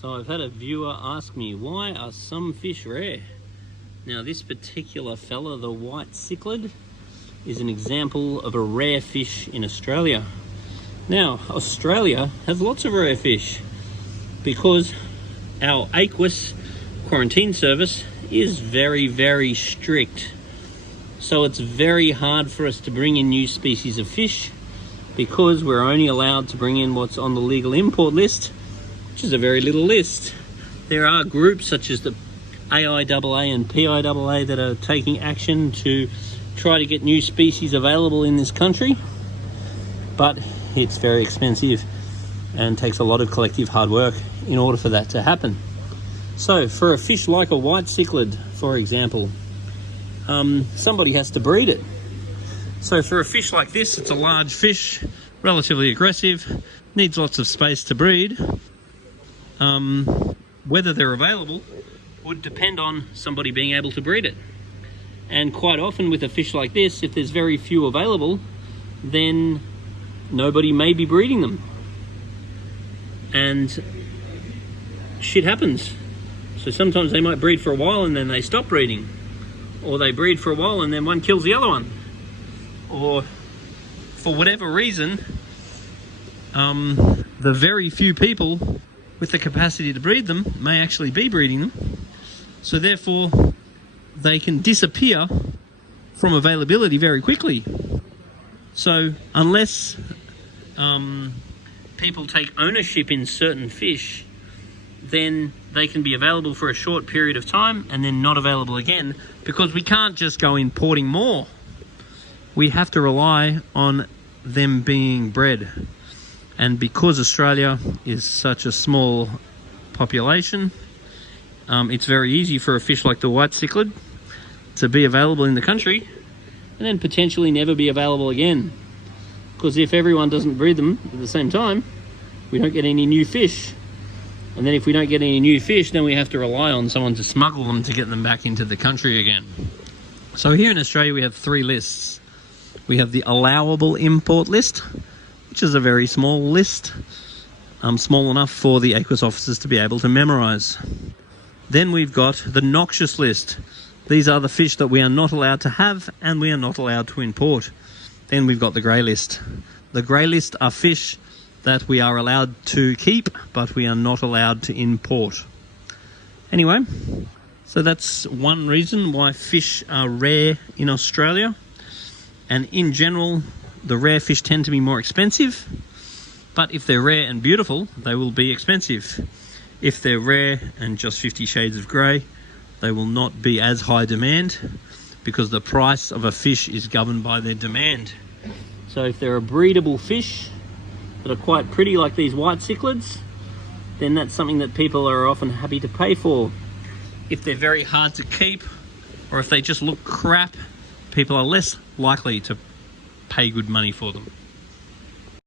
So I've had a viewer ask me, why are some fish rare? Now this particular fella, the white cichlid, is an example of a rare fish in Australia. Now, Australia has lots of rare fish because our aqueous quarantine service is very, very strict. So it's very hard for us to bring in new species of fish because we're only allowed to bring in what's on the legal import list, which is a very little list. There are groups such as the AIAA and PIAA that are taking action to try to get new species available in this country, but it's very expensive and takes a lot of collective hard work in order for that to happen. So for a fish like a white cichlid, for example, somebody has to breed it. So for a fish like this, it's a large fish, relatively aggressive, needs lots of space to breed. Whether they're available would depend on somebody being able to breed it. And quite often with a fish like this, if there's very few available, then nobody may be breeding them. And shit happens. So sometimes they might breed for a while and then they stop breeding. Or they breed for a while and then one kills the other one. Or for whatever reason, the very few people with the capacity to breed them may actually be breeding them. So therefore, they can disappear from availability very quickly. So unless people take ownership in certain fish, then they can be available for a short period of time and then not available again, because we can't just go importing more. We have to rely on them being bred. And because Australia is such a small population, it's very easy for a fish like the white cichlid to be available in the country and then potentially never be available again. Because if everyone doesn't breed them at the same time, we don't get any new fish. And then if we don't get any new fish, then we have to rely on someone to smuggle them to get them back into the country again. So here in Australia we have 3 lists. We have the allowable import list, which is a very small list, small enough for the aqueous officers to be able to memorise. Then we've got the noxious list. These are the fish that we are not allowed to have and we are not allowed to import. Then we've got the grey list. The grey list are fish that we are allowed to keep, but we are not allowed to import. Anyway, so that's one reason why fish are rare in Australia. And in general, the rare fish tend to be more expensive, but if they're rare and beautiful, they will be expensive. If they're rare and just 50 shades of grey, they will not be as high demand, because the price of a fish is governed by their demand. So if they're a breedable fish that are quite pretty, like these white cichlids, then that's something that people are often happy to pay for. If they're very hard to keep, or if they just look crap, people are less likely to pay good money for them.